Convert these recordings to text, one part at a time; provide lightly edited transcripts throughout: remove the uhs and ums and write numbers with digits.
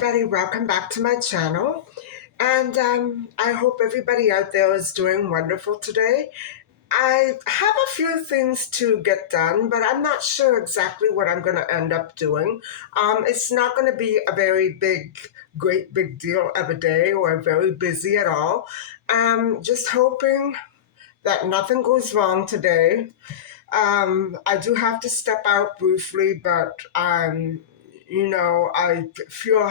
everybody, welcome back to my channel. And I hope everybody out there is doing wonderful today. I have a few things to get done, but I'm not sure exactly what I'm going to end up doing. It's not going to be a very great big deal of a day or very busy at all. Just hoping that nothing goes wrong today. I do have to step out briefly, but I feel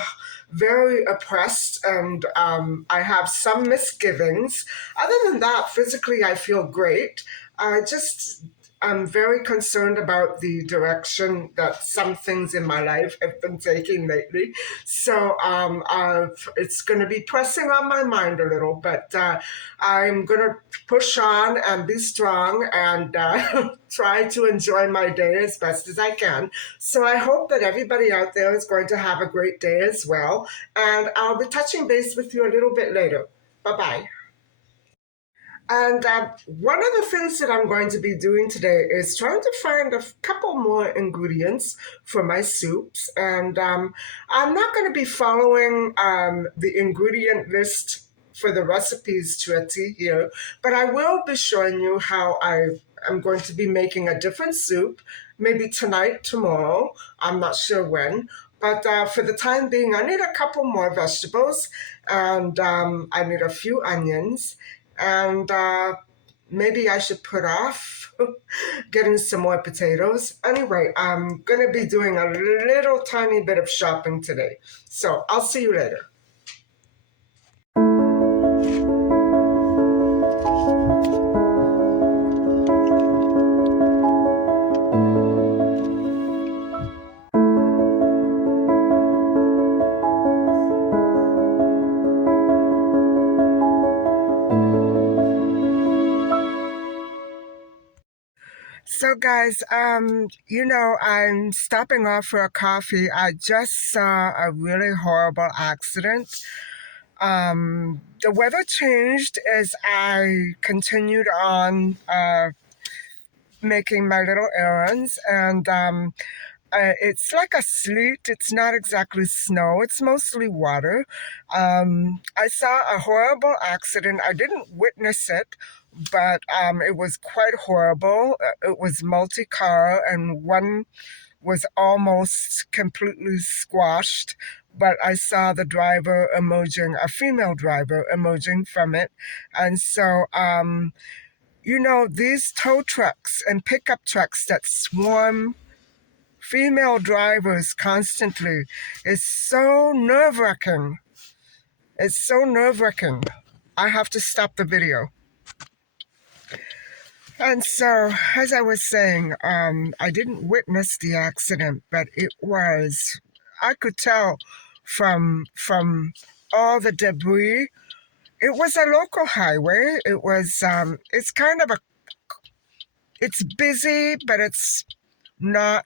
very oppressed and I have some misgivings. Other than that, physically, I feel great. I'm very concerned about the direction that some things in my life have been taking lately. So it's going to be pressing on my mind a little, but I'm going to push on and be strong and try to enjoy my day as best as I can. So I hope that everybody out there is going to have a great day as well. And I'll be touching base with you a little bit later. Bye-bye. And one of the things that I'm going to be doing today is trying to find a couple more ingredients for my soups. And I'm not going to be following the ingredient list for the recipes to a T here, but I will be showing you how I'm going to be making a different soup, maybe tonight, tomorrow. I'm not sure when. But for the time being, I need a couple more vegetables and I need a few onions and maybe I should put off getting some more potatoes. Anyway, I'm going to be doing a little tiny bit of shopping today. So I'll see you later. So guys, I'm stopping off for a coffee. I just saw a really horrible accident. The weather changed as I continued on making my little errands, and it's like a sleet. It's not exactly snow. It's mostly water. I saw a horrible accident. I didn't witness it, but it was quite horrible. It was multi-car, and one was almost completely squashed. But I saw the driver emerging, a female driver emerging from it. And so, these tow trucks and pickup trucks that swarm female drivers constantly is so nerve-wracking. It's so nerve-wracking. I have to stop the video. And so, as I was saying, I didn't witness the accident, but I could tell from all the debris. It was a local highway. It's busy, but it's not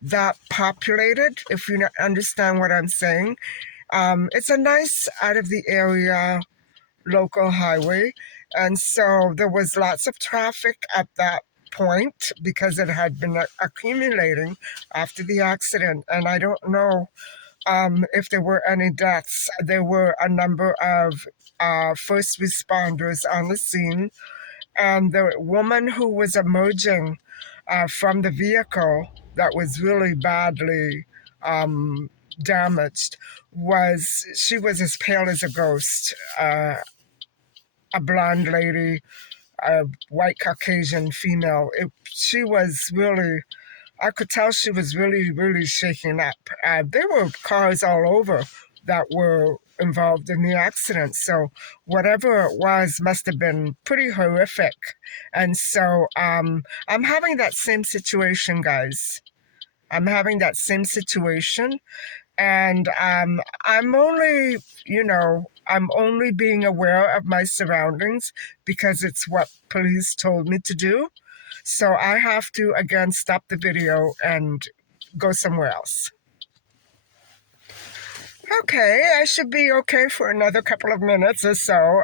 that populated, if you understand what I'm saying. It's a nice out of the area local highway, and so there was lots of traffic at that point because it had been accumulating after the accident, and I don't know if there were any deaths. There were a number of first responders on the scene, and the woman who was emerging from the vehicle that was really badly damaged she was as pale as a ghost, a blonde lady, a white Caucasian female. She was really, I could tell she was really, really shaken up. There were cars all over that were involved in the accident. So whatever it was must have been pretty horrific. And so I'm having that same situation, guys. I'm having that same situation. And I'm only being aware of my surroundings because it's what police told me to do. So I have to, again, stop the video and go somewhere else. Okay, I should be okay for another couple of minutes or so.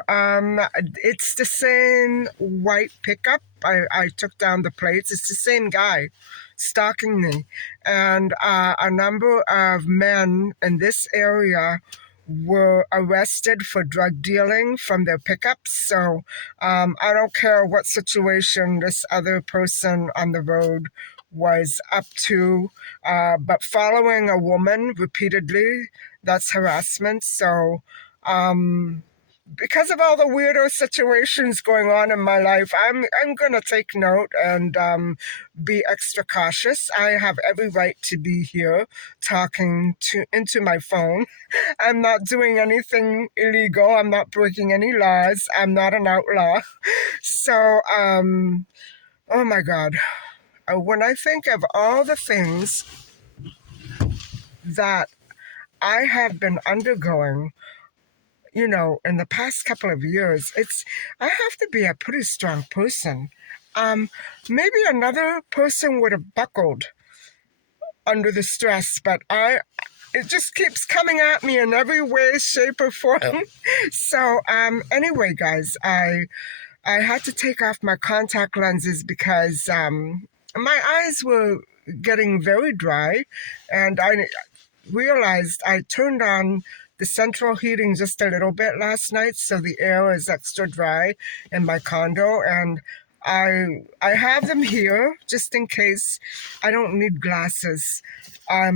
It's the same white pickup. I took down the plates. It's the same guy stalking me. And a number of men in this area were arrested for drug dealing from their pickups. So I don't care what situation this other person on the road was up to, but following a woman repeatedly, that's harassment. So, because of all the weirdo situations going on in my life, I'm gonna take note and be extra cautious. I have every right to be here talking to into my phone. I'm not doing anything illegal. I'm not breaking any laws. I'm not an outlaw. So, oh my God. When I think of all the things that I have been undergoing, in the past couple of years, I have to be a pretty strong person. Um, Maybe another person would have buckled under the stress, but it just keeps coming at me in every way, shape, or form. So, anyway, guys, I had to take off my contact lenses because my eyes were getting very dry, and I realized I turned on the central heating just a little bit last night, so the air is extra dry in my condo, and I have them here just in case. I don't need glasses. I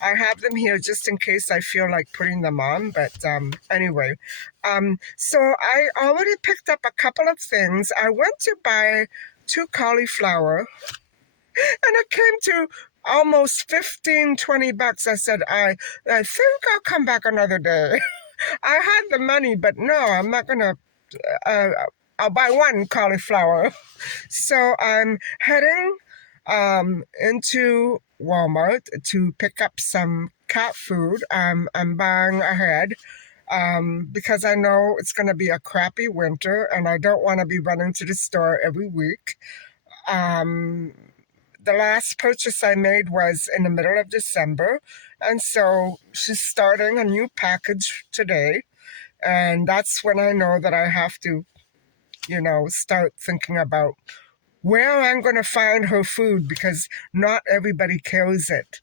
have them here just in case I feel like putting them on. But anyway, so I already picked up a couple of things. I went to buy two cauliflower, and it came to almost 15-20 bucks. I said, I think I'll come back another day. I had the money, but no, I'm not gonna. Uh, I'll buy one cauliflower. So I'm heading into Walmart to pick up some cat food. I'm buying ahead because I know it's going to be a crappy winter and I don't want to be running to the store every week. Um, the last purchase I made was in the middle of December, and so she's starting a new package today, and that's when I know that I have to, start thinking about where I'm going to find her food because not everybody carries it.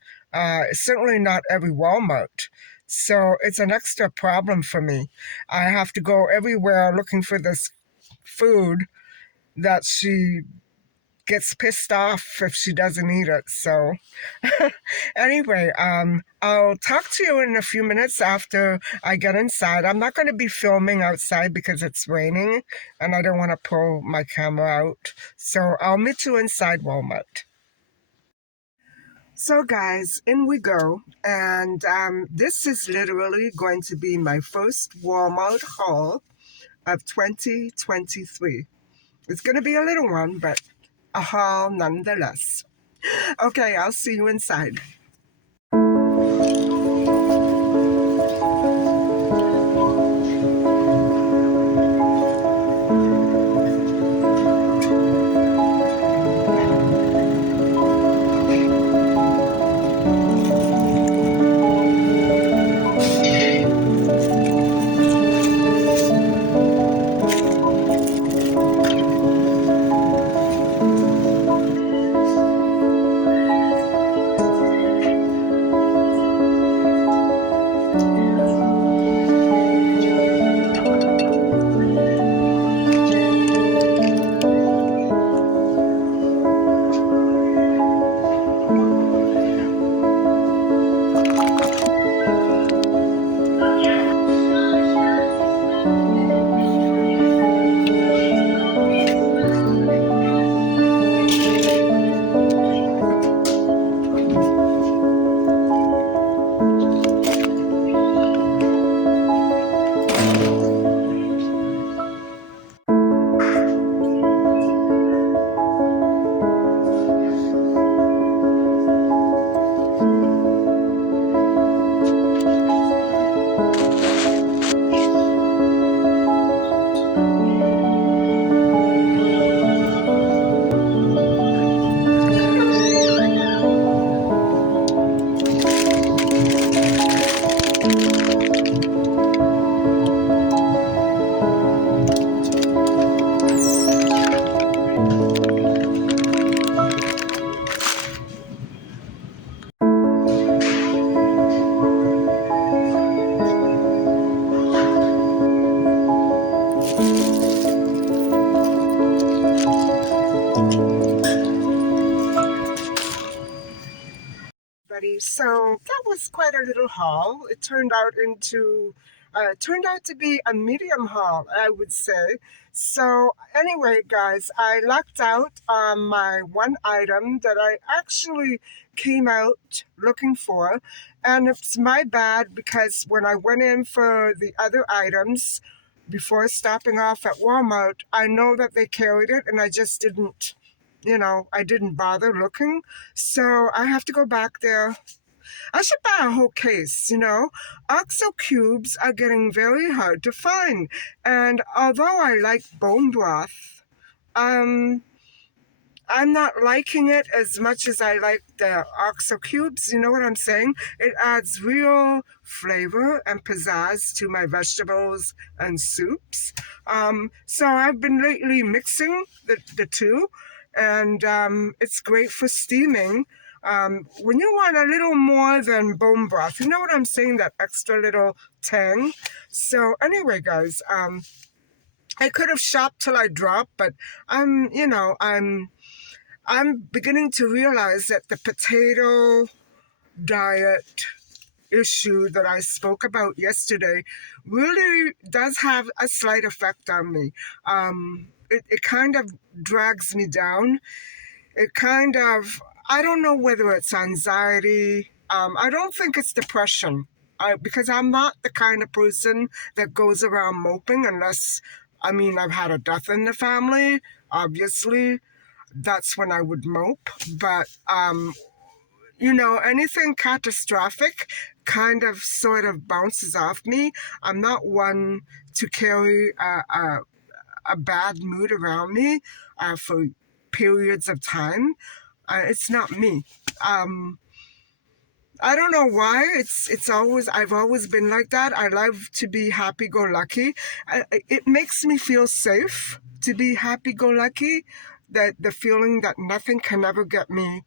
Certainly not every Walmart. So it's an extra problem for me. I have to go everywhere looking for this food that she gets pissed off if she doesn't eat it. So anyway, I'll talk to you in a few minutes after I get inside. I'm not going to be filming outside because it's raining and I don't want to pull my camera out. So I'll meet you inside Walmart. So guys, in we go. And this is literally going to be my first Walmart haul of 2023. It's going to be a little one, but a haul nonetheless. Okay, I'll see you inside. everybody. So that was quite a little haul. It turned out to be a medium haul, I would say. So anyway, guys, I lucked out on my one item that I actually came out looking for, and it's my bad because when I went in for the other items before stopping off at Walmart, I know that they carried it, and I just didn't. I didn't bother looking. So I have to go back there. I should buy a whole case. Oxo cubes are getting very hard to find. And although I like bone broth, um, I'm not liking it as much as I like the oxo cubes. You know what I'm saying? It adds real flavor and pizzazz to my vegetables and soups. So I've been lately mixing the two, and it's great for steaming. When you want a little more than bone broth, you know what I'm saying? That extra little tang. So anyway, guys, I could have shopped till I dropped, but I'm beginning to realize that the potato diet issue that I spoke about yesterday really does have a slight effect on me. It kind of drags me down. It kind of, I don't know whether it's anxiety. I don't think it's depression. Because I'm not the kind of person that goes around moping unless, I've had a death in the family, obviously that's when I would mope. But, anything catastrophic kind of sort of bounces off me. I'm not one to carry a bad mood around me for periods of time. It's not me. I don't know why. I've always been like that. I love to be happy-go-lucky. It makes me feel safe to be happy-go-lucky. That the feeling that nothing can ever get me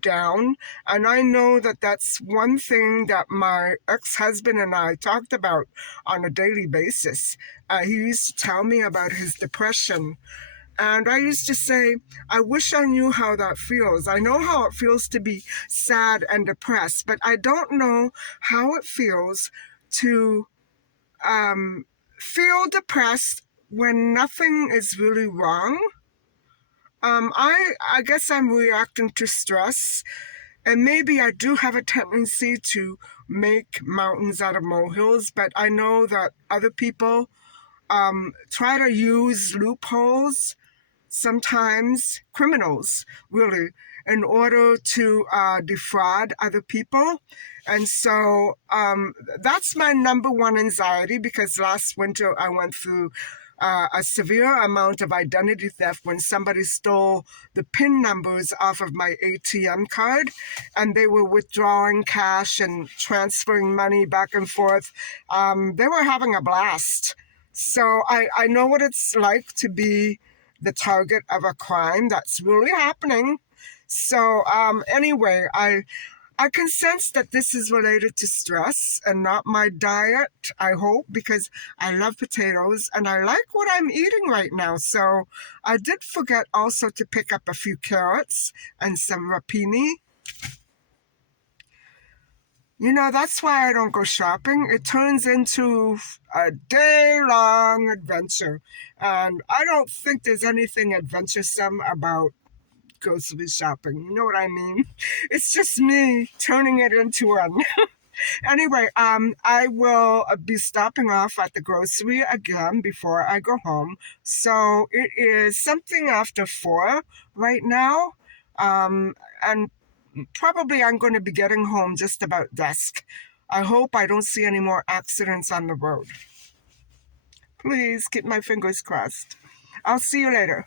down. And I know that that's one thing that my ex-husband and I talked about on a daily basis. He used to tell me about his depression. And I used to say, I wish I knew how that feels. I know how it feels to be sad and depressed, but I don't know how it feels to feel depressed when nothing is really wrong. I guess I'm reacting to stress, and maybe I do have a tendency to make mountains out of molehills, but I know that other people try to use loopholes, sometimes criminals, really, in order to defraud other people. And so that's my number one anxiety, because last winter I went through a severe amount of identity theft when somebody stole the PIN numbers off of my ATM card, and they were withdrawing cash and transferring money back and forth. They were having a blast. So I know what it's like to be the target of a crime that's really happening. So anyway, I can sense that this is related to stress and not my diet, I hope, because I love potatoes and I like what I'm eating right now. So I did forget also to pick up a few carrots and some rapini. That's why I don't go shopping. It turns into a day-long adventure. And I don't think there's anything adventuresome about grocery shopping. You know what I mean? It's just me turning it into one. Anyway, I will be stopping off at the grocery again before I go home. So it is something after 4 right now. And probably I'm going to be getting home just about dusk. I hope I don't see any more accidents on the road. Please keep my fingers crossed. I'll see you later.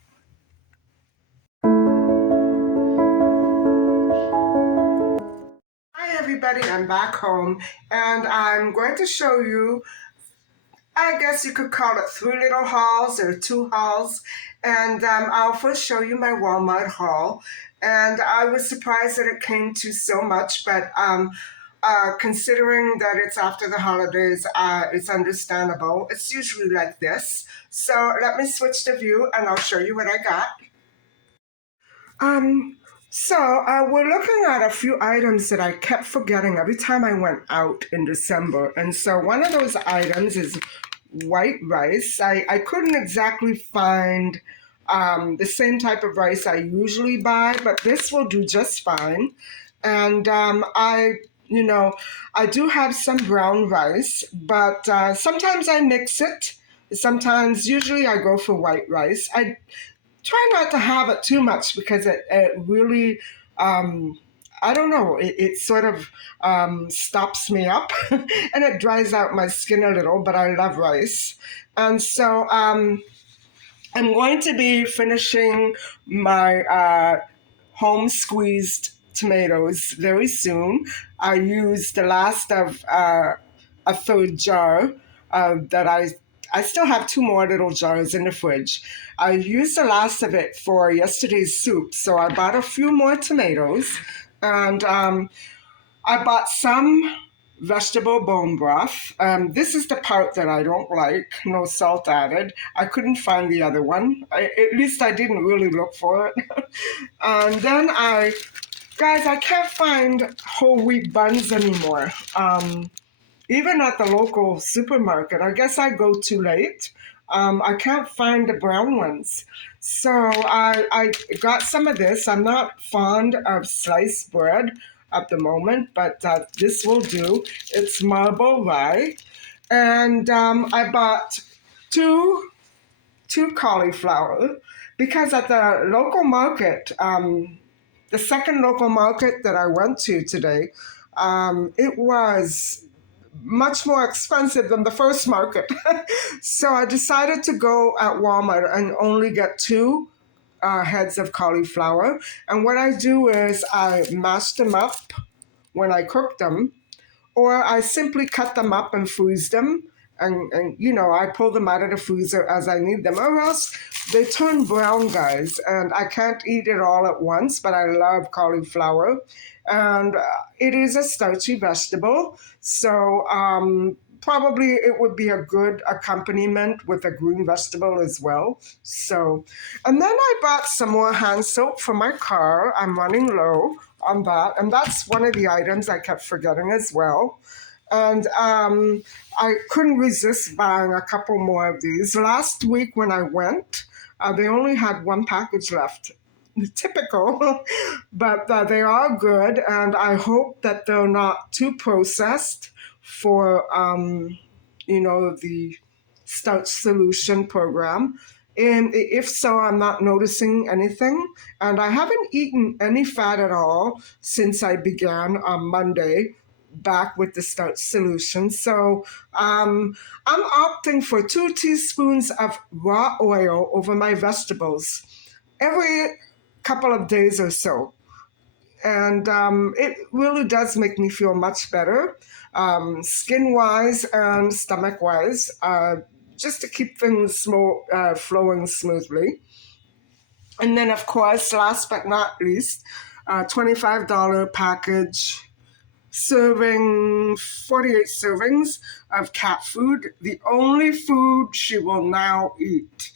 Hi everybody, I'm back home and I'm going to show you, I guess you could call it 3 little hauls or 2 hauls. And I'll first show you my Walmart haul. And I was surprised that it came to so much, but considering that it's after the holidays, it's understandable. It's usually like this. So let me switch the view and I'll show you what I got. So we're looking at a few items that I kept forgetting every time I went out in December. And so one of those items is white rice. I couldn't exactly find the same type of rice I usually buy, but this will do just fine. And you know, I do have some brown rice, but sometimes I mix it. Sometimes, usually I go for white rice. I try not to have it too much because it really, um, I don't know, it sort of stops me up and it dries out my skin a little, but I love rice. And so I'm going to be finishing my home squeezed tomatoes very soon. I used the last of a third jar that I still have two more little jars in the fridge. I used the last of it for yesterday's soup, so I bought a few more tomatoes, and I bought some vegetable bone broth. This is the part that I don't like, no salt added. I couldn't find the other one. At least I didn't really look for it. And then guys, I can't find whole wheat buns anymore. Even at the local supermarket, I guess I go too late. I can't find the brown ones. So I got some of this. I'm not fond of sliced bread at the moment, but this will do. It's marble rye. And I bought two two cauliflower because at the local market, the second local market that I went to today, it was much more expensive than the first market. So I decided to go at Walmart and only get two heads of cauliflower. And what I do is I mash them up when I cook them, or I simply cut them up and freeze them. And I pull them out of the freezer as I need them, or else they turn brown, guys. And I can't eat it all at once, but I love cauliflower. And it is a starchy vegetable. So probably it would be a good accompaniment with a green vegetable as well. So, and then I bought some more hand soap for my car. I'm running low on that. And that's one of the items I kept forgetting as well. And I couldn't resist buying a couple more of these. Last week when I went, they only had one package left. Typical, but they are good, and I hope that they're not too processed for, the starch solution program. And if so, I'm not noticing anything. And I haven't eaten any fat at all since I began on Monday back with the starch solution. So I'm opting for 2 teaspoons of raw oil over my vegetables every couple of days or so. And it really does make me feel much better, skin wise and stomach wise, just to keep things flowing smoothly. And then, of course, last but not least, $25 package serving 48 servings of cat food, the only food she will now eat.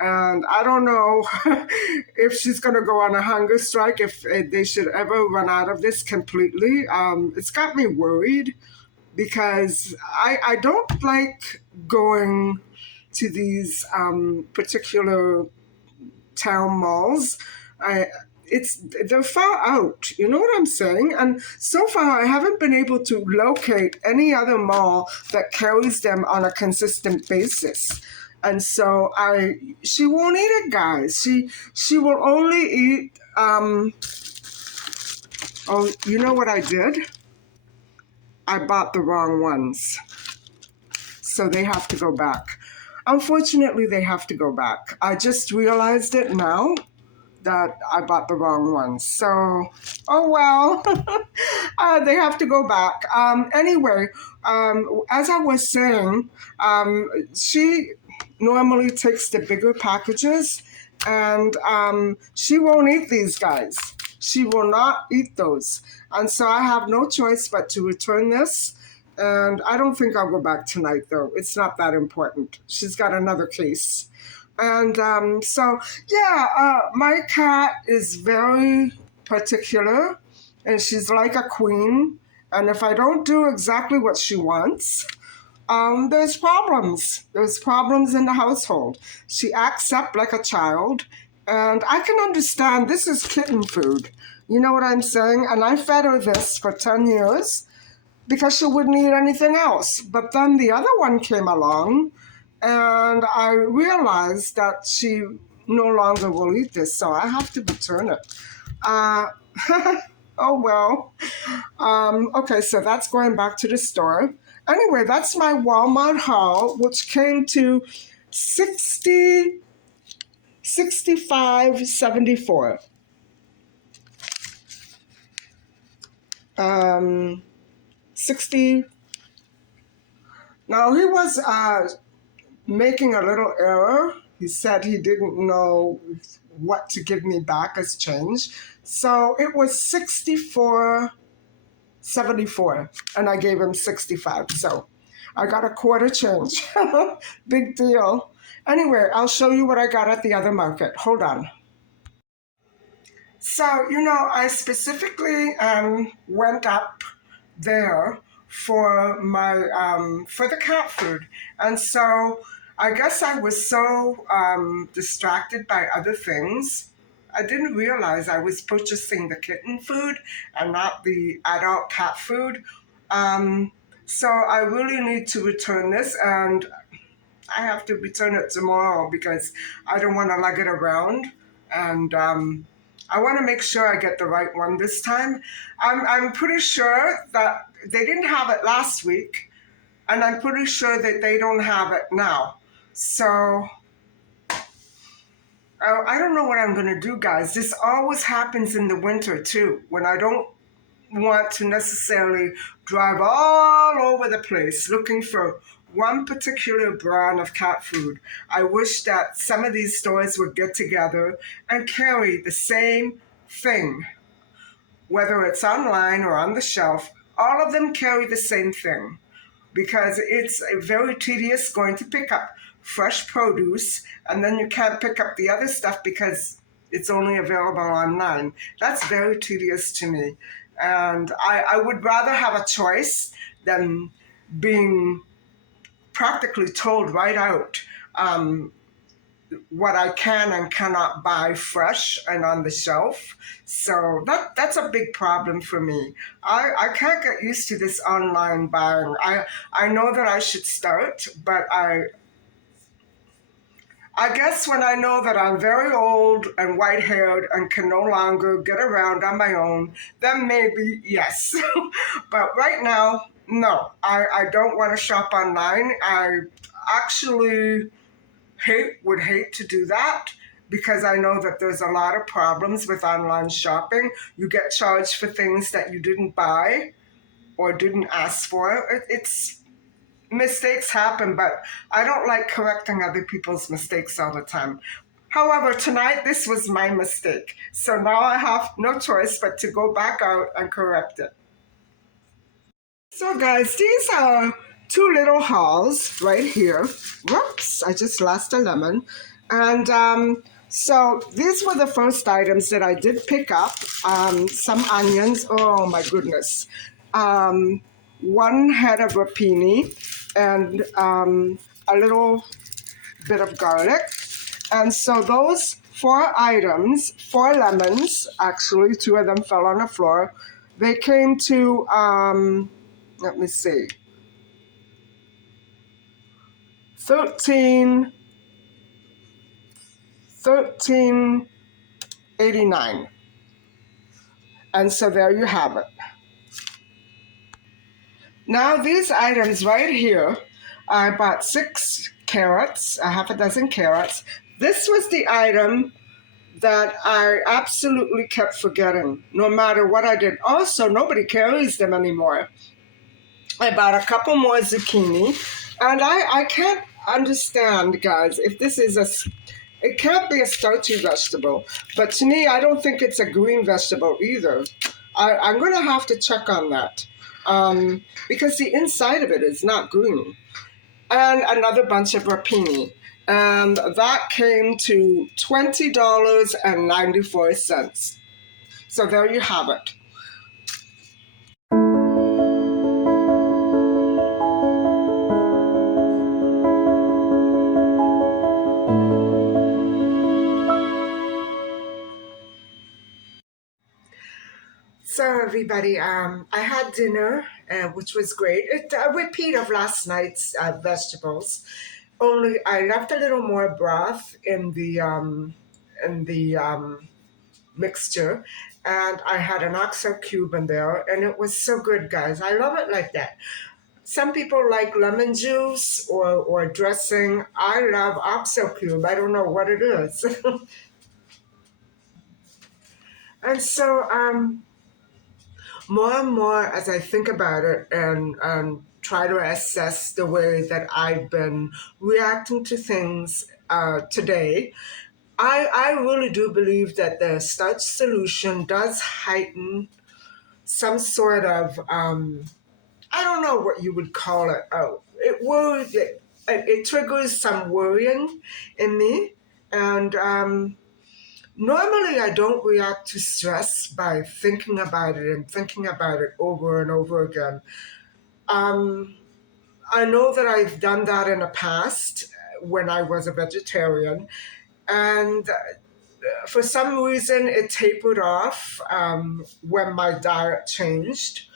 And I don't know if she's going to go on a hunger strike, if they should ever run out of this completely. It's got me worried because I don't like going to these particular town malls. I, they're far out, you know what I'm saying? And so far, I haven't been able to locate any other mall that carries them on a consistent basis. And so she won't eat it, guys. She will only eat. Oh, you know what I did? I bought the wrong ones, so they have to go back. Unfortunately, they have to go back. I just realized it now that I bought the wrong ones. So, oh well, they have to go back. Anyway, as I was saying, she normally takes the bigger packages, and she won't eat these guys. She will not eat those. And so I have no choice but to return this. And I don't think I'll go back tonight, though. It's not that important. She's got another case. And so, yeah, my cat is very particular, and she's like a queen. And if I don't do exactly what she wants, there's problems. There's problems in the household. She acts up like a child, and I can understand this is kitten food. You know what I'm saying? And I fed her this for 10 years because she wouldn't eat anything else. But then the other one came along, and I realized that she no longer will eat this, so I have to return it. Uh, oh well. Okay, so that's going back to the store. Anyway, that's my Walmart haul, which came to 65.74. 60. Now he was making a little error. He said he didn't know what to give me back as change. So it was 64.74, and I gave him 65. So I got a quarter change. Big deal. Anyway, I'll show you what I got at the other market. Hold on. So, I specifically went up there for for the cat food. And so I guess I was so distracted by other things. I didn't realize I was purchasing the kitten food and not the adult cat food. So I really need to return this, and I have to return it tomorrow because I don't want to lug it around. And I want to make sure I get the right one this time. I'm pretty sure that they didn't have it last week, and I'm pretty sure that they don't have it now. So I don't know what I'm going to do, guys. This always happens in the winter, too, when I don't want to necessarily drive all over the place looking for one particular brand of cat food. I wish that some of these stores would get together and carry the same thing, whether it's online or on the shelf. All of them carry the same thing, because it's very tedious going to pick up fresh produce, and then you can't pick up the other stuff because it's only available online. That's very tedious to me. And I would rather have a choice than being practically told right out what I can and cannot buy fresh and on the shelf. So that's a big problem for me. I can't get used to this online buying. I know that I should start, but I guess when I know that I'm very old and white-haired and can no longer get around on my own, then maybe yes. But right now, no. I don't want to shop online. I actually would hate to do that, because I know that there's a lot of problems with online shopping. You get charged for things that you didn't buy or didn't ask for. It's mistakes happen, but I don't like correcting other people's mistakes all the time. However, tonight this was my mistake. So now I have no choice but to go back out and correct it. So guys, these are two little hauls right here. Whoops, I just lost a lemon. And so these were the first items that I did pick up. Some onions, oh my goodness. One head of rapini, and a little bit of garlic. And so those 4 items, 4 lemons, actually, 2 of them fell on the floor. They came to, let me see, 13.89. And so there you have it. Now these items right here, I bought 6 carrots, a half a dozen carrots. This was the item that I absolutely kept forgetting, no matter what I did. Also, nobody carries them anymore. I bought a couple more zucchini, and I can't understand, guys, if this is it can't be a starchy vegetable, but to me, I don't think it's a green vegetable either. I'm going to have to check on that, because the inside of it is not green. And another bunch of rapini. And that came to $20.94. So there you have it. So everybody, I had dinner, which was great. A repeat of last night's vegetables. Only I left a little more broth in the mixture, and I had an oxo cube in there, and it was so good, guys. I love it like that. Some people like lemon juice or dressing. I love oxo cube. I don't know what it is. And so more and more as I think about it and try to assess the way that I've been reacting to things today, I really do believe that the starch solution does heighten some sort of, I don't know what you would call it. Oh, it triggers some worrying in me. And normally, I don't react to stress by thinking about it and thinking about it over and over again. Um, I know that I've done that in the past when I was a vegetarian, and for some reason it tapered off when my diet changed.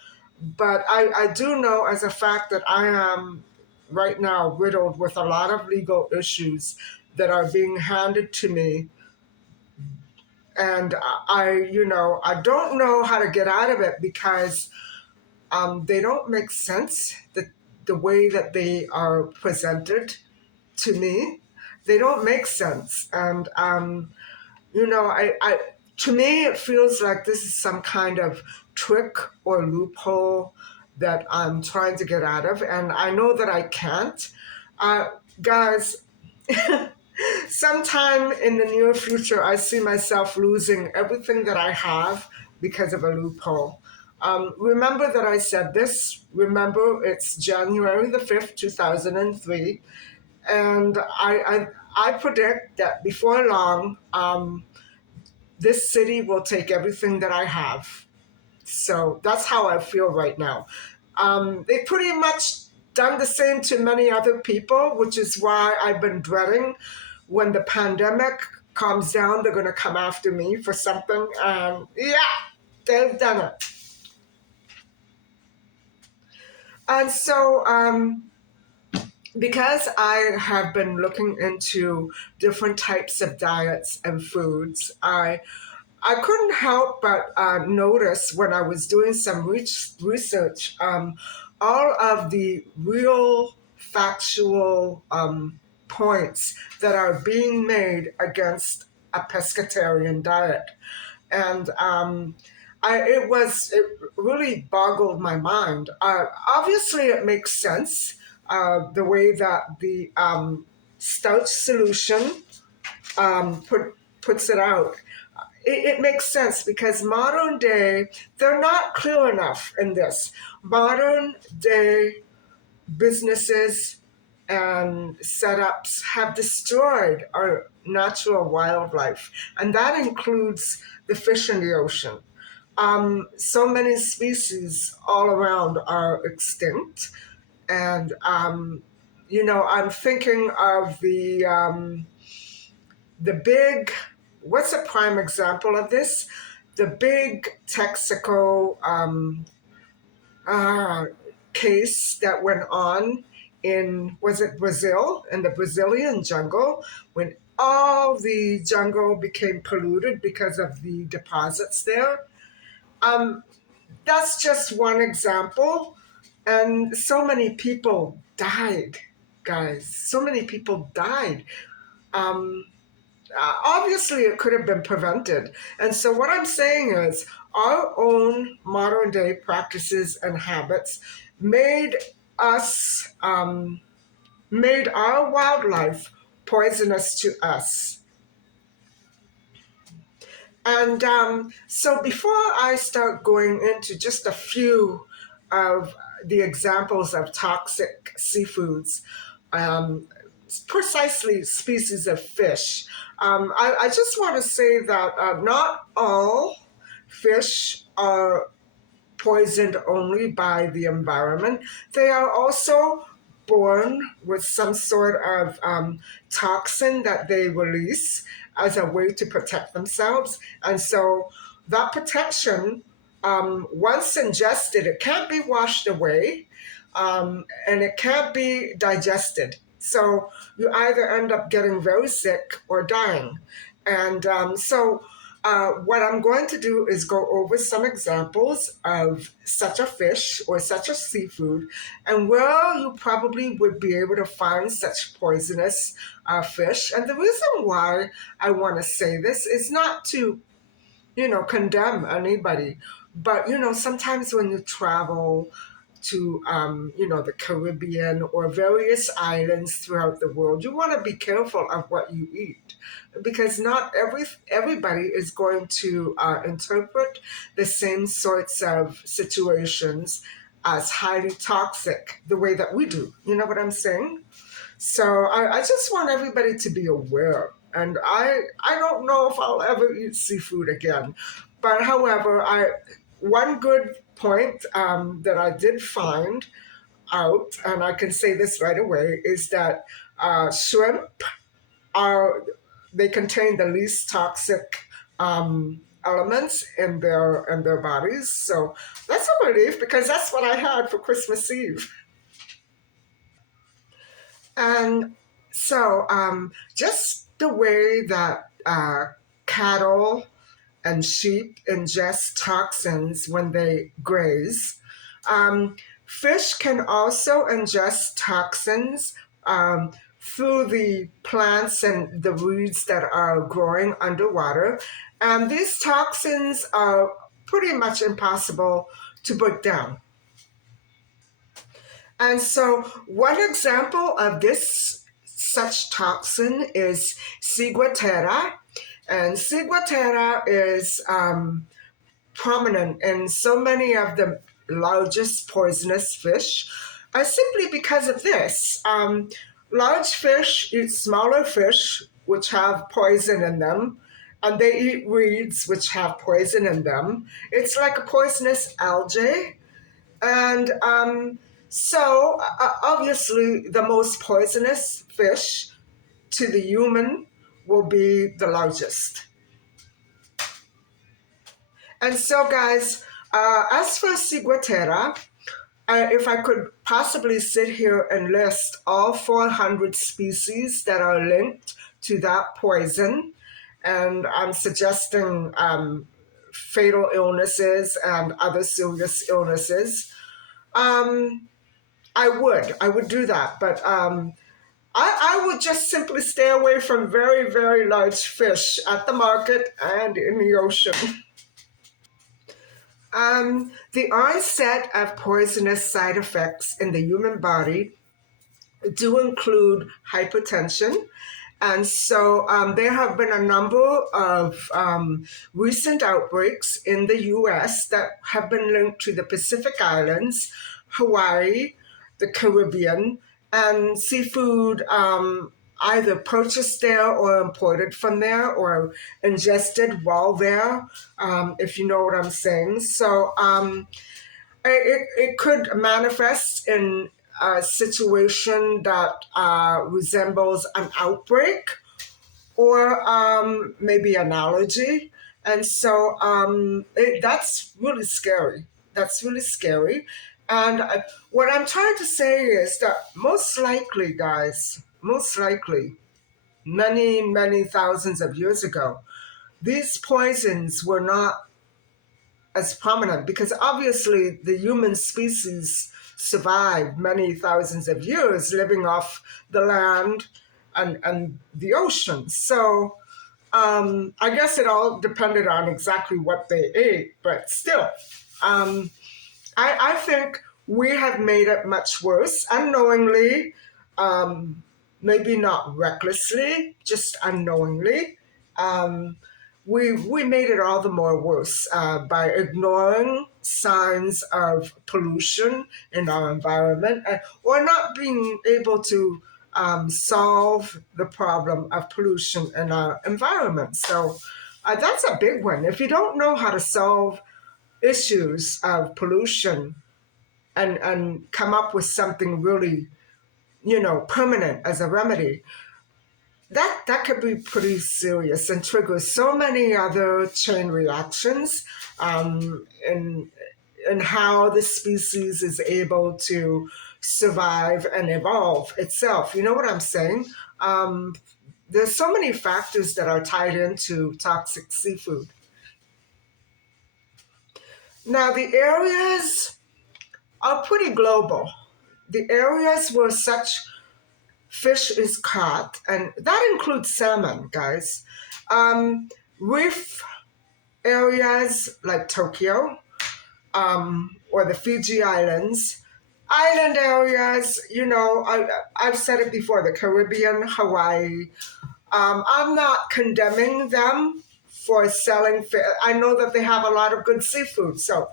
But I do know as a fact that I am right now riddled with a lot of legal issues that are being handed to me, and I don't know how to get out of it because they don't make sense. The way that they are presented to me, they don't make sense. And I to me it feels like this is some kind of trick or loophole that I'm trying to get out of, and I know that I can't. Uh, Guys, sometime in the near future, I see myself losing everything that I have because of a loophole. Remember that I said this. Remember, it's January the 5th, 2003. And I predict that before long, this city will take everything that I have. So that's how I feel right now. They pretty much done the same to many other people, which is why I've been dreading when the pandemic calms down, they're going to come after me for something. Yeah, they've done it. And so, because I have been looking into different types of diets and foods, I couldn't help but notice when I was doing some research all of the real factual points that are being made against a pescatarian diet. And it really boggled my mind. Obviously, it makes sense the way that the starch solution puts it out. It makes sense because modern day, they're not clear enough in this. Modern day businesses and setups have destroyed our natural wildlife, and that includes the fish in the ocean. So many species all around are extinct, and I'm thinking of the big, what's a prime example of this? The big Texaco uh, case that went on in, was it Brazil, in the Brazilian jungle, when all the jungle became polluted because of the deposits there. Um, that's just one example. And so many people died, guys. So many people died. Um, Obviously it could have been prevented. And so what I'm saying is our own modern day practices and habits made us made our wildlife poisonous to us. And so before I start going into just a few of the examples of toxic seafoods, um, precisely species of fish, I just want to say that not all fish are poisoned only by the environment. They are also born with some sort of toxin that they release as a way to protect themselves. And so that protection, once ingested, it can't be washed away, and it can't be digested. So you either end up getting very sick or dying. And what I'm going to do is go over some examples of such a fish or such a seafood, and where you probably would be able to find such poisonous fish. And the reason why I want to say this is not to, condemn anybody, but, sometimes when you travel to, the Caribbean or various islands throughout the world, you want to be careful of what you eat, because not everybody is going to interpret the same sorts of situations as highly toxic the way that we do. You know what I'm saying? So I just want everybody to be aware. And I don't know if I'll ever eat seafood again. But however, one good point that I did find out, and I can say this right away, is that shrimp are they contain the least toxic elements in their bodies. So that's a relief, because that's what I had for Christmas Eve. And so, just the way that cattle and sheep ingest toxins when they graze, um, fish can also ingest toxins through the plants and the weeds that are growing underwater. And these toxins are pretty much impossible to break down. And so, one example of this such toxin is ciguatera. And ciguatera is prominent in so many of the largest poisonous fish, simply because of this. Large fish eat smaller fish, which have poison in them, and they eat weeds, which have poison in them. It's like a poisonous algae. And obviously, the most poisonous fish to the human will be the largest. And so, guys, as for ciguatera, if I could possibly sit here and list all 400 species that are linked to that poison, and I'm suggesting fatal illnesses and other serious illnesses, I would do that, but I would just simply stay away from very, very large fish at the market and in the ocean. The onset of poisonous side effects in the human body do include hypertension. And so there have been a number of recent outbreaks in the US that have been linked to the Pacific Islands, Hawaii, the Caribbean, and seafood either purchased there or imported from there or ingested while there, if you know what I'm saying. So it could manifest in a situation that resembles an outbreak or maybe an allergy. And so that's really scary. That's really scary. And what I'm trying to say is that most likely, guys, most likely, many, many thousands of years ago, these poisons were not as prominent, because obviously the human species survived many thousands of years living off the land and the ocean. So I guess it all depended on exactly what they ate, but still, I think we have made it much worse unknowingly, maybe not recklessly, just unknowingly. Um, we made it all the more worse by ignoring signs of pollution in our environment, or not being able to solve the problem of pollution in our environment. So That's a big one. If you don't know how to solve issues of pollution and come up with something really, permanent as a remedy, that could be pretty serious and trigger so many other chain reactions, in how the species is able to survive and evolve itself. You know what I'm saying? Um, there's so many factors that are tied into toxic seafood. Now, the areas are pretty global. The areas where such fish is caught, and that includes salmon, guys. Um, Reef areas like Tokyo, or the Fiji Islands, island areas, I've said it before, the Caribbean, Hawaii. I'm not condemning them for selling fish. I know that they have a lot of good seafood, so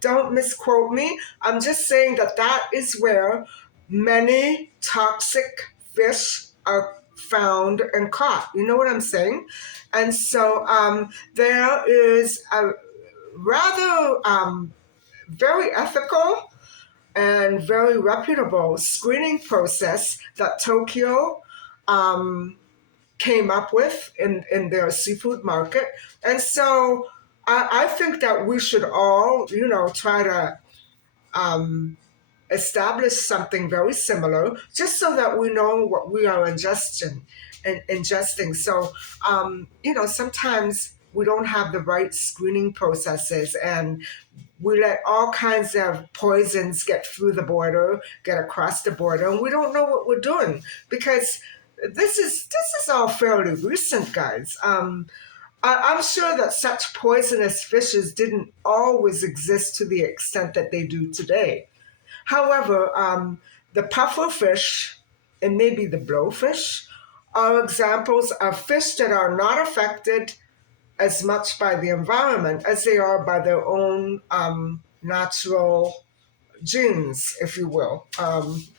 don't misquote me. I'm just saying that that is where many toxic fish are found and caught. You know what I'm saying? And so there is a rather very ethical and very reputable screening process that Tokyo um, came up with in their seafood market. And so I think that we should all, try to um, establish something very similar, just so that we know what we are ingesting. So, sometimes we don't have the right screening processes, and we let all kinds of poisons get through the border, get across the border, and we don't know what we're doing because this is all fairly recent, guys. I'm sure that such poisonous fishes didn't always exist to the extent that they do today. However, the pufferfish and maybe the blowfish are examples of fish that are not affected as much by the environment as they are by their own natural genes, if you will.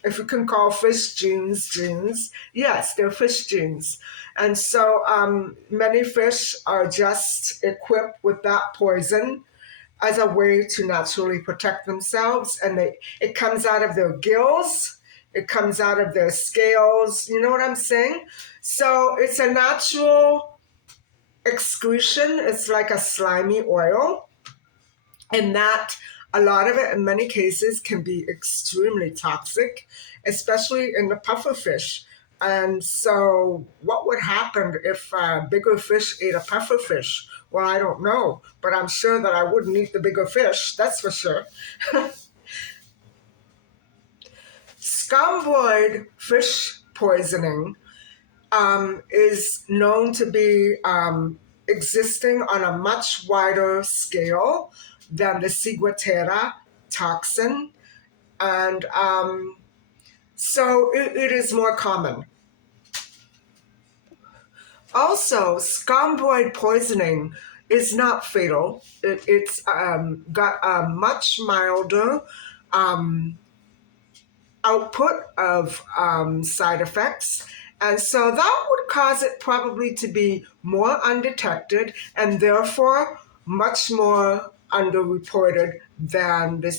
If you can call fish genes, yes, they're fish genes. And so many fish are just equipped with that poison as a way to naturally protect themselves. And it comes out of their gills, it comes out of their scales. You know what I'm saying? So it's a natural excretion. It's like a slimy oil, and that a lot of it in many cases can be extremely toxic, especially in the pufferfish. And so what would happen if bigger fish ate a pufferfish? Well, I don't know, but I'm sure that I wouldn't eat the bigger fish, that's for sure. Scomboid fish poisoning is known to be existing on a much wider scale than the ciguatera toxin. And so it is more common. Also, scomboid poisoning is not fatal. It's got a much milder um, output of side effects. And so that would cause it probably to be more undetected and therefore much more underreported than the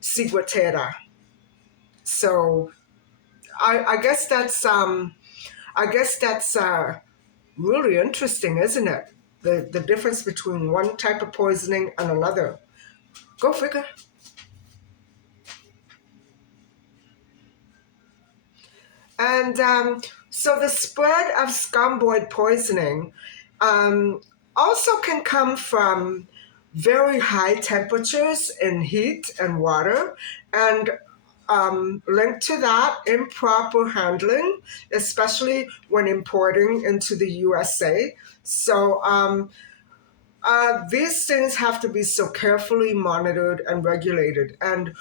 ciguatera. So I guess that's really interesting, isn't it? The difference between one type of poisoning and another. Go figure. And so the spread of scomboid poisoning also can come from very high temperatures in heat and water, and linked to that, improper handling, especially when importing into the USA. So these things have to be so carefully monitored and regulated. And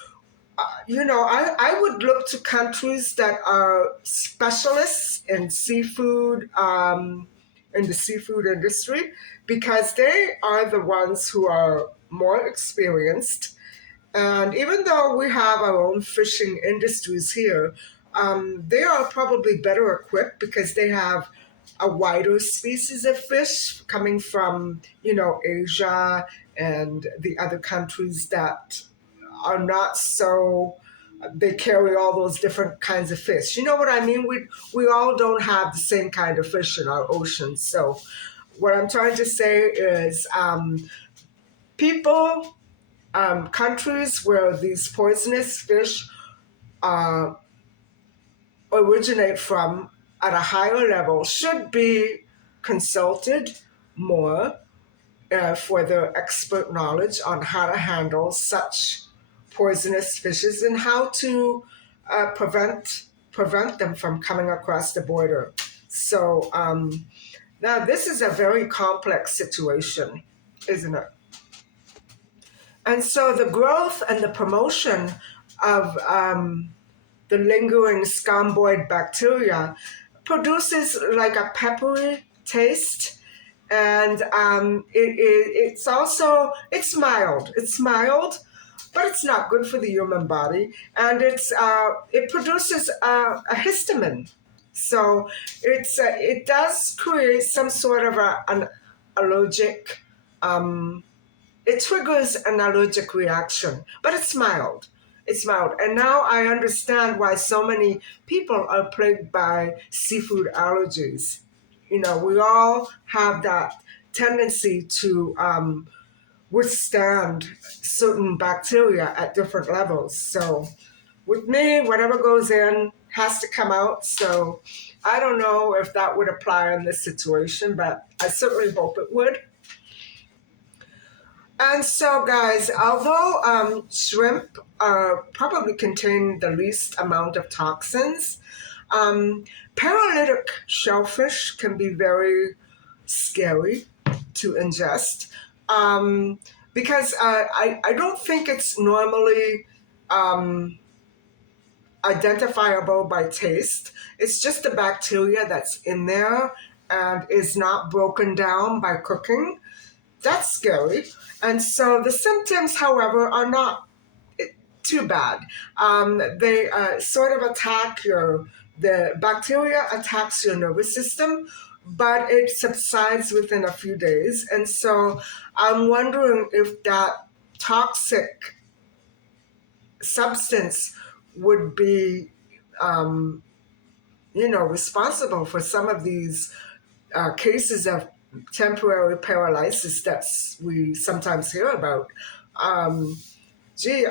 I would look to countries that are specialists in seafood, in the seafood industry, because they are the ones who are more experienced. And even though we have our own fishing industries here, they are probably better equipped because they have a wider species of fish coming from, Asia and the other countries that are not so, they carry all those different kinds of fish. You know what I mean? We all don't have the same kind of fish in our oceans. So what I'm trying to say is people, countries where these poisonous fish uh, originate from at a higher level should be consulted more for their expert knowledge on how to handle such poisonous fishes and how to prevent them from coming across the border. So now this is a very complex situation, isn't it? And so the growth and the promotion of the lingering scomboid bacteria produces like a peppery taste, and it's also it's mild, but it's not good for the human body, and it produces a histamine. So it does create some sort of an allergic, it triggers an allergic reaction, but it's mild. It's mild. And now I understand why so many people are plagued by seafood allergies. We all have that tendency to withstand certain bacteria at different levels. So with me, whatever goes in has to come out. So I don't know if that would apply in this situation, but I certainly hope it would. And so, guys, although shrimp probably contain the least amount of toxins, um, paralytic shellfish can be very scary to ingest, because I don't think it's normally um, identifiable by taste. It's just the bacteria that's in there and is not broken down by cooking. That's scary. And so the symptoms, however, are not too bad. They sort of the bacteria attacks your nervous system, but it subsides within a few days. And so I'm wondering if that toxic substance would be, responsible for some of these cases of temporary paralysis that we sometimes hear about. Um,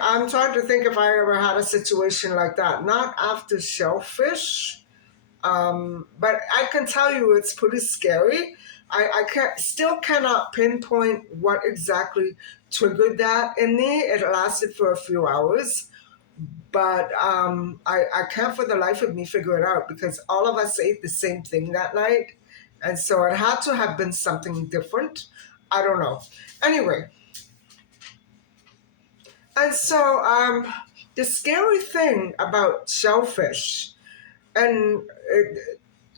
I'm trying to think if I ever had a situation like that. Not after shellfish, but I can tell you it's pretty scary. Still cannot pinpoint what exactly triggered that in me. It lasted for a few hours, but I can't for the life of me figure it out because all of us ate the same thing that night. And so it had to have been something different. I don't know. Anyway, and so the scary thing about shellfish, and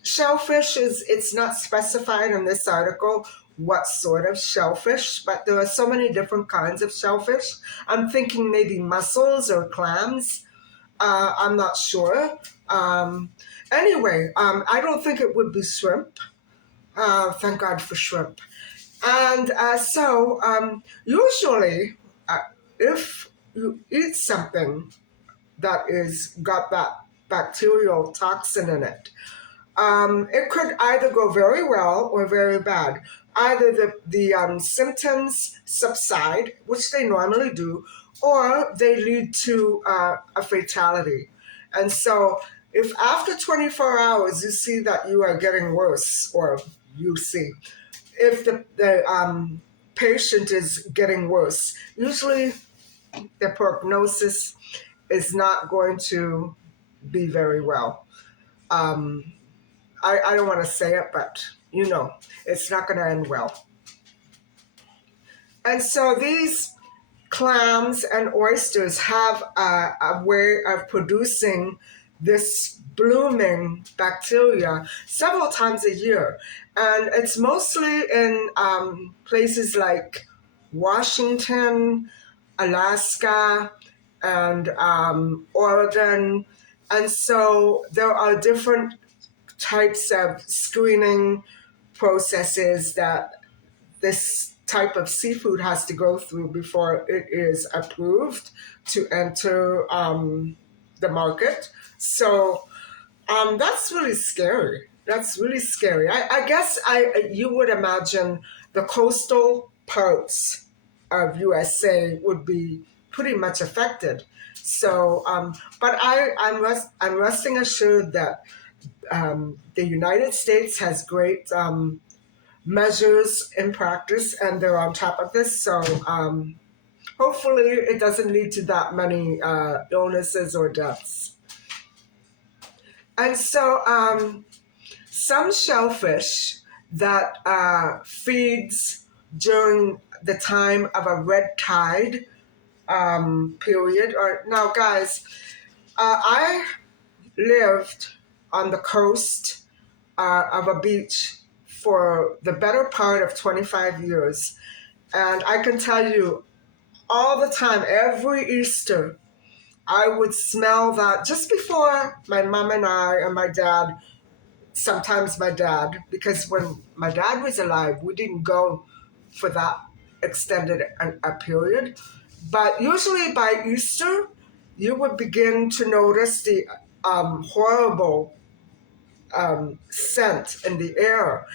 shellfish it's not specified in this article what sort of shellfish, but there are so many different kinds of shellfish. I'm thinking maybe mussels or clams. I'm not sure. Anyway, I don't think it would be shrimp. Thank God for shrimp. And usually, if you eat something that is got that bacterial toxin in it, it could either go very well or very bad. Either the symptoms subside, which they normally do, or they lead to a fatality. And so, if after 24 hours you see that you are getting worse, or you see, if the patient is getting worse, usually the prognosis is not going to be very well. Um, I don't want to say it, but it's not going to end well. And so these clams and oysters have a way of producing this blooming bacteria several times a year. And it's mostly in places like Washington, Alaska, and Oregon. And so there are different types of screening processes that this type of seafood has to go through before it is approved to enter the market. So that's really scary. That's really scary. I guess you would imagine the coastal parts of USA would be pretty much affected. So, but I'm resting assured that the United States has great measures in practice, and they're on top of this. So, hopefully, it doesn't lead to that many illnesses or deaths. And so, some shellfish that feeds during the time of a red tide period. Or now, guys, I lived on the coast of a beach for the better part of 25 years, and I can tell you all the time, every Easter, I would smell that just before my mom and I and my dad, sometimes my dad, because when my dad was alive, we didn't go for that extended a period. But usually by Easter, you would begin to notice the horrible scent in the air.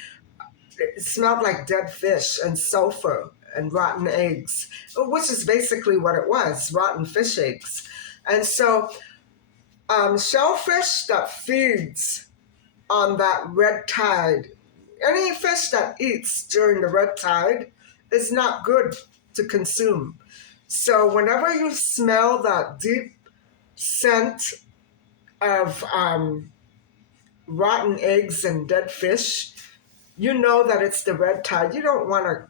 It smelled like dead fish and sulfur and rotten eggs, which is basically what it was, rotten fish eggs. And so shellfish that feeds on that red tide, any fish that eats during the red tide is not good to consume. So whenever you smell that deep scent of rotten eggs and dead fish, you know that it's the red tide. You don't want to,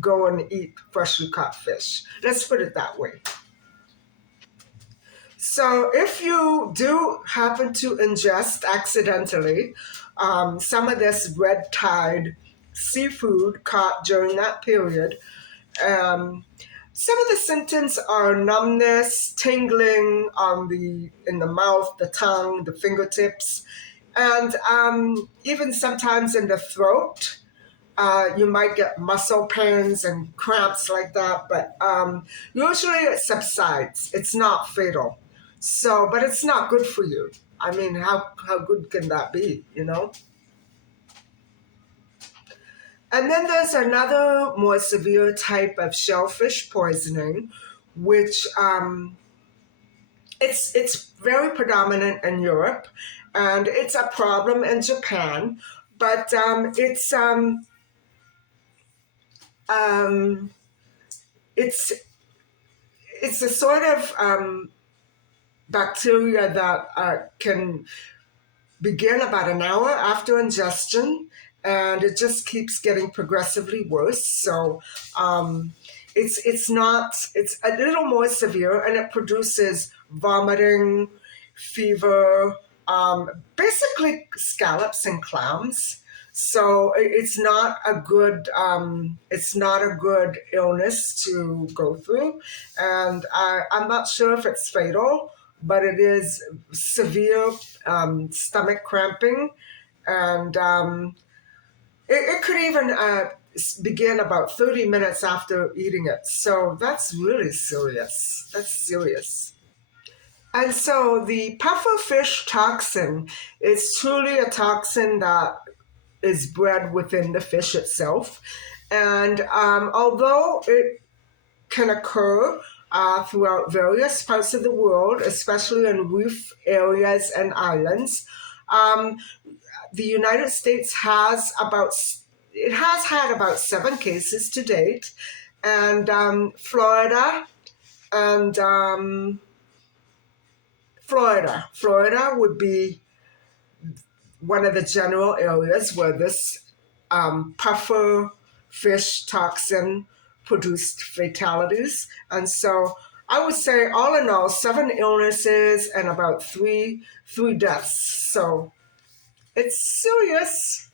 go and eat freshly caught fish. Let's put it that way. So if you do happen to ingest accidentally some of this red tide seafood caught during that period, um, some of the symptoms are numbness, tingling in the mouth, the tongue, the fingertips, and even sometimes in the throat. You might get muscle pains and cramps like that, but usually it subsides. It's not fatal. So, but it's not good for you. I mean, how good can that be, you know? And then there's another more severe type of shellfish poisoning, which it's very predominant in Europe, and it's a problem in Japan, but um, it's it's a sort of bacteria that can begin about an hour after ingestion, and it just keeps getting progressively worse. So it's a little more severe, and it produces vomiting, fever, basically scallops and clams. So it's not a good illness to go through, and I'm not sure if it's fatal, but it is severe stomach cramping, and it could even begin about 30 minutes after eating it. So that's really serious. That's serious. And so the pufferfish toxin is truly a toxin that is bred within the fish itself. And although it can occur throughout various parts of the world, especially in reef areas and islands, um, the United States has had about 7 cases to date, and and Florida would be one of the general areas where this puffer fish toxin produced fatalities. And so I would say, all in all, 7 illnesses and about three deaths. So it's serious.